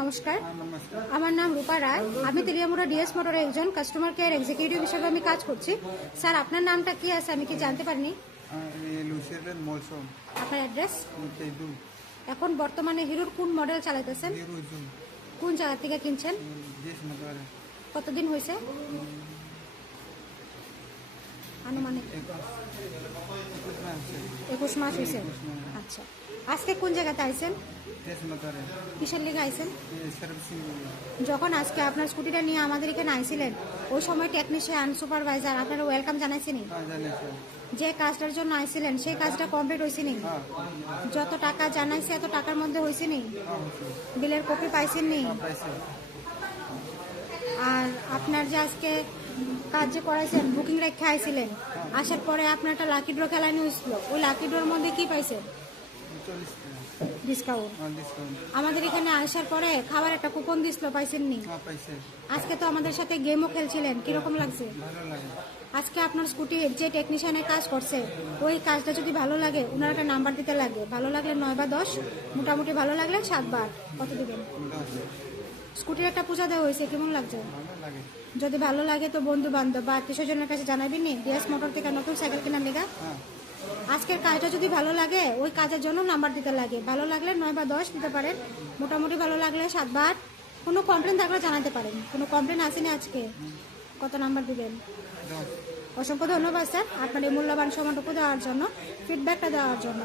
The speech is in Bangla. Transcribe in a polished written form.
নমস্কার, নমস্কার। আমার নাম রূপা রায়। আমি তেলিয়ামুড়া ডিএস মোটরে একজন কাস্টমার কেয়ার এক্সিকিউটিভ হিসেবে আমি কাজ করছি। স্যার, আপনার নামটা কি আছে আমি কি জানতে পারিনি? লুসিয়ারের মৌসুম আপনার অ্যাড্রেস? তেদু এখন বর্তমানে হিরোর কোন মডেল চালাইতেছেন? হিরোজুম কোন জায়গা থেকে কিনছেন? দেশ মতারে কতদিন হয়েছে আনুমানিক? 21 মাস হয়েছে। আচ্ছা, আজকে কোন জায়গাতে আইছেন? দেশ মতারে কিসের লিগে আইছেন? সার্ভিসিং যখন আজকে আপনার স্কুটিটা নিয়ে আমাদের এখানে আইছিলেন, ওই সময় টেকনিশিয়ান সুপারভাইজার আপনারা ওয়েলকাম জানাইছেনি? জানে স্যার। যে কাজটার জন্য আইছিলেন সেই কাজটা কমপ্লিট হয়েছে নি? যত টাকা জানাইছে এত টাকার মধ্যে হয়েছে নি? বিলের কপি পাইছেন নি? পাইছে আর আপনার যে আজকে কাজ যে করাইছেন, বুকিং রেখে আইছিলেন, আসার পরে আপনার একটা লাকি ড্র খেলানো হয়েছিল, ওই লাকি ড্রোর মধ্যে কি পাইছেন? 40 টাকা ডিসকাউন্ট। ডিসকাউন্ট আমাদের এখানে আসার পরে খাবার একটা কুপন দিছিল, পাইছেন নি? পাইছে। আজকে তো আমাদের সাথে গেমও খেলছিলেন, কিরকম লাগছে? ভালো লাগে। আজকে আপনার স্কুটির যে টেকনিশিয়ানের কাজ করছে ওই কাজটা যদি ভালো লাগে ওনার একটা নাম্বার দিতে লাগে। ভালো লাগলে 9 বা 10, মোটামুটি ভালো লাগলে 7 বার। কত দিবেন? 10 স্কুটির একটা পূজা দেওয়া হয়েছে, কেমন লাগছে? ভালো লাগে। যদি ভালো লাগে তো বন্ধু বান্ধব বা আত্মীয় স্বজনের কাছে জানাবেন নি ডিএস মোটর থেকে নতুন সাইকেল কেনার লেগা। আজকের কাজটা যদি ভালো লাগে ওই কাজের জন্য নাম্বার দিতে লাগে। ভালো লাগলে 9 বা 10 দিতে পারেন, মোটামুটি ভালো লাগলে 7 বার। কোনো কমপ্লেন থাকলে জানাতে পারেন। কোনো কমপ্লেন আসেনি আজকে? কত নাম্বার দিবেন? 10 অসংখ্য ধন্যবাদ স্যার আপনার এই মূল্যবান সময়টুকু দেওয়ার জন্য, ফিডব্যাকটা দেওয়ার জন্য।